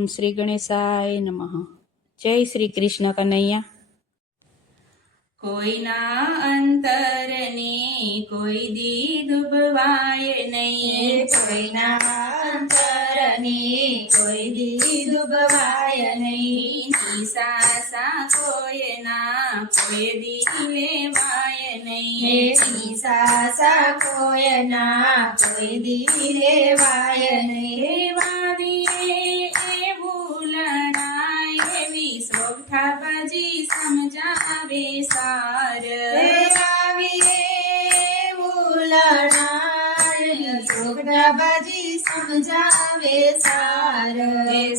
ઓમ શ્રી ગણેશાય નમઃ. જય શ્રી કૃષ્ણ કનૈયા. કોઈના અંતરને કોઈ દી ડૂબવાય નહીં, કોઈના અંતરને કોઈ દી ડૂબવાય નહીં. નિસાસા કોઈના કોઈ દી લેવાય નહીં, નિસાસા કોઈના કોઈ દી લેવાય નહીં. વાવીએ એ ભૂલણાય એવી સોગઠાબાજી સમજાવે સાર. આવીએ ભૂલણાય સોગઠાબાજી સમજાવે સાર.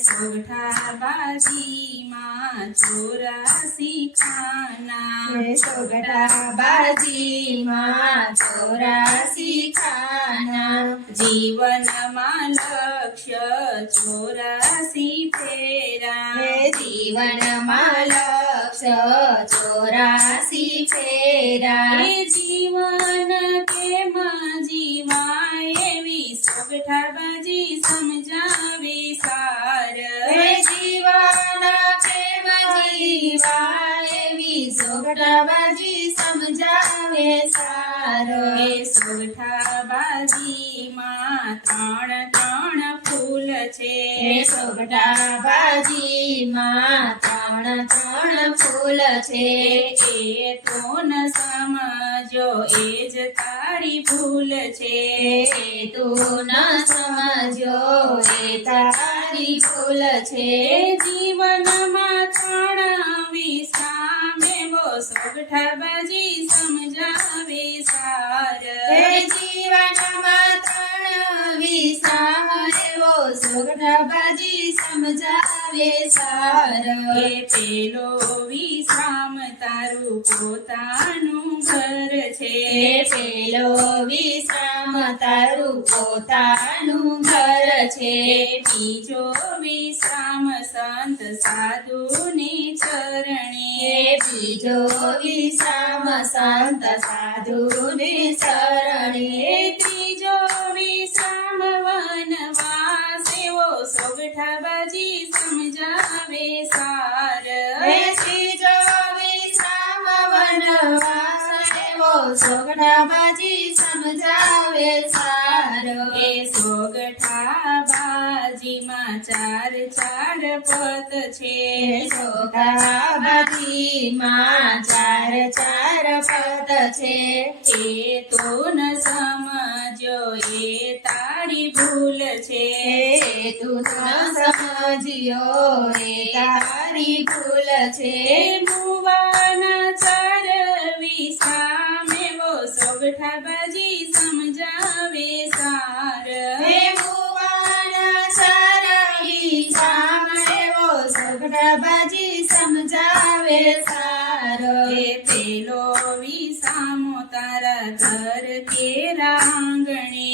સોગઠાબાજીમાં 84 ખાના, સોગઠાબાજીમાં 84 ખાના. જીવનમાં લક્ષ્ય 84 ફેરા, જીવનમાં લક્ષ્ય 84 ફેરા. એ જીવન કેમ જીવાય એવી સોગઠાબાજી સમજાવે સાર. જીવન કેમ જીવાય એવી સોગઠાબાજી સમજાવે સાર. એ સોગઠાબાજીમાં 3 ફૂલ છે, સોગઠાબાજીમાં 3 ફૂલ છે. એ તો ન સમજો એ જ તારી ભૂલ છે. તું ન સમજો એ તારી ભૂલ છે. જીવનમાં 3 વિશ્રામ એવો સોગઠાબાજી સમજાવે સાર. જીવનમાં 3 વિશ્રામ એવો સોગઠાબાજી સમજાવે સાર. એ પેલો વિશ્રામ તારું પોતાનું ઘર છે, પેલો વિશ્રામ તારું પોતાનું ઘર છે. બીજો વિશ્રામ સંત સાધુની ચરણે, બીજો વિશ્રામ સંત સાધુને શરણે. ત્રીજો વિશ્રામ વનવાસ એવો સોગઠાબાજી સમજાવે સાર. ત્રીજો વિશ્રામ વનવાસ એવો સોગઠાબાજી સમજાવે સાર. એ સોગઠાબાજીમાં 4 પદ છે, સોગઠાબાજીમાં 4 પદ છે. એ તો ન સમજો એ તારી ભૂલ છે. તું ન સમજ્યો એ તારી ભૂલ છે. મુવાના 4 વિશ્રામ એવો સોગઠાબાજી સમજાવે સાર. મુવાના 4 વિશ્રામ એવો સોગઠાબાજી સમજાવે સાર. એ પેલો વિસામો તારા ઘર કેરા આંગણે,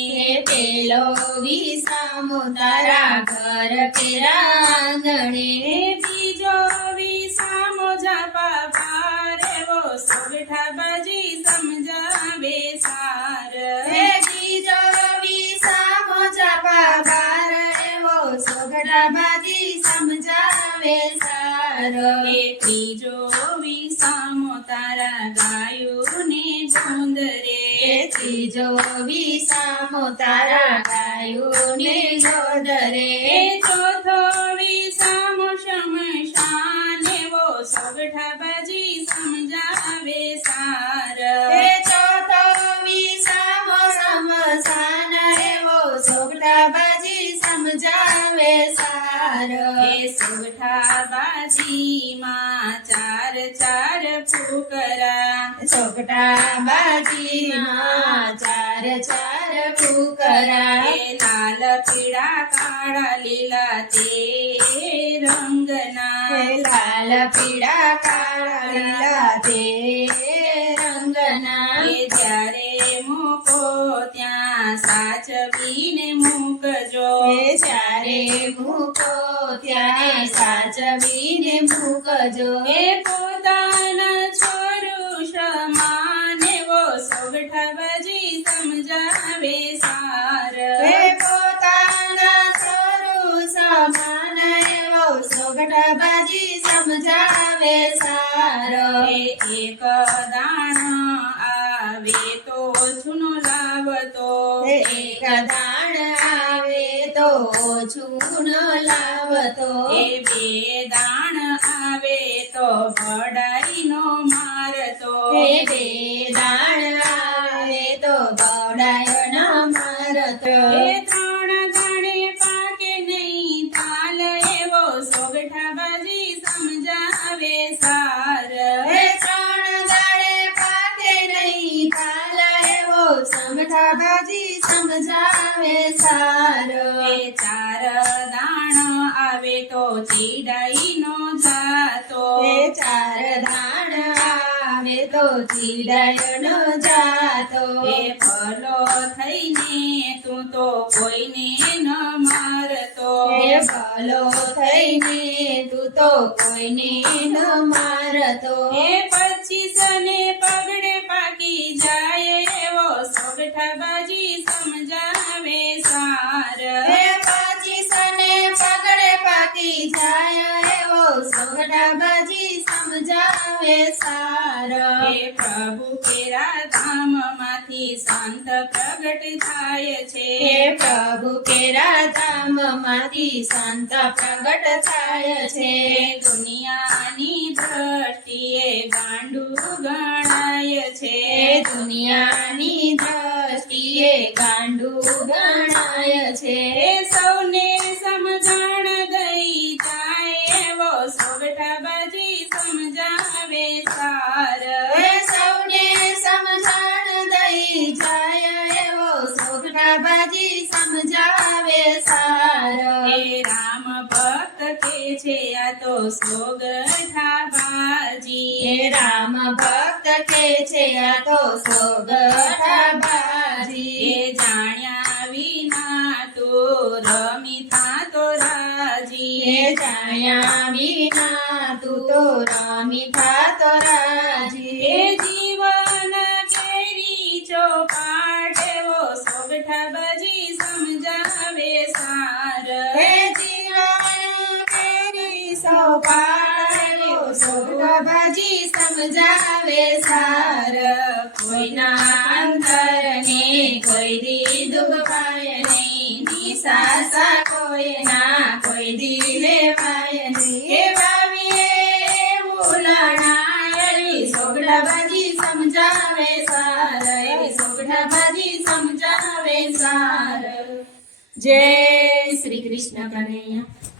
પેલો વિસામો તારા ઘર કેરા આંગણે. બીજો વિસામો જાપા પાર એવો સોગઠાબાજી સમજાવે સાર. બીજો વિસામો જાપા બાર એવો સોગઠાબાજી સમજાવે સાર. એ ત્રીજો વિસામો તારા ગાયોને ગોંદરે, ત્રીજો વિસામો તારા ગાયોને ગોદરે. ચોથો વિસામો શમશાન એવો સોગઠાબાજી સમજાવે સાર. ચોથો વિસામો સમસાન એવો સોગઠાબાજી સમજાવે સાર. એ સોગઠાબાજીમાં 4 ફૂકરા, સોગઠાબાજીમાં 4 ફૂકરા. એ લાલ પીળા કાળા લીલા તે રંગના, લાલ પીળા કાળા લીલા તે રંગના. એ જ્યારે મૂકો ત્યાં સાચવીને મૂકજો, જ્યારે મૂકો ત્યાં સાચવીને મૂકજો. એ પોતાના છોરું સમાન એવો સોગઠાબાજી સમજાવે સાર. પોતાના સ્વરૂપ સમાન એક દાણ આવે તો ઓછુંનો લાવતો એક દાણ આવે તો ઓછું ન લાવતો એ બે દાણ આવે તો ભડાઈનો મારતો એ બે દાણ આવે તો ગોડાયો ન મારતો એ ત્રણ દાણે પાકે નહીં તાલ એવો સોગઠાબાજી સમજાવે સાર એ ત્રણ દાડે પાકે નહીં તાલ એવો સમજાબાજી સમજાવે સારો એ ચાર દાણ આવે તો ચીડાઈનો જાતો એ ચાર દાણ આવે તો ચીડાયો ન જાતો એ ભલો થઈને તું તો કોઈને ન મારતો એ ભલો થઈને તું તો કોઈને ન મારતો એ 25 ને પગડે પાકી જાય એવો સોગઠાબાજી સમજાવે સાર એ 25 ને પગડે પાકી જાય એવો સોગઠાબાજી સમજાવે સારો એ પ્રભુ કેરા ધામમાંથી સંત પ્રગટ થાય છે હે પ્રભુ કેરા ધામમાંથી સંત પ્રગટ થાય છે દુનિયાની દ્રષ્ટિએ ગાંડું ગણાય છે હે દુનિયાની દ્રષ્ટિએ ગાંડું ગણાય છે એ સૌને સમજણ દઈ જાય એવો સોગઠાબાજી સમજાવે સાર હે સૌને સમજણ દઈ જાય એવો સોગઠાબાજી સમજાવે સારો હે રામ ભક્ત કે છે આ તો સોગઠાબાજી હે રામ ભક્ત કે છે આ તો સોગઠાબાજી એ જાણ્યા વિના તું રમી થાતો રાજી હે જાણ્યા વિના તું તો રમી થાતો રાજી એ જીવન કેરી ચોપાટ એવો સોગઠાબાજી સમજાવે સાર હે જીવન કેરી સોપાટો સોગઠાબાજી સમજાવે સાર કોઈના અંતરને કોઈ દી દુભાય નહીં નિસાસા કોઈના કોઈ દી લેવાય નહીં હે ભાવીએ ઉલણાયલી સોગઠાબાજી સમજાવે સાર એવી સોગઠાબાજી સમજાવે સાર જય શ્રી કૃષ્ણ કનૈયા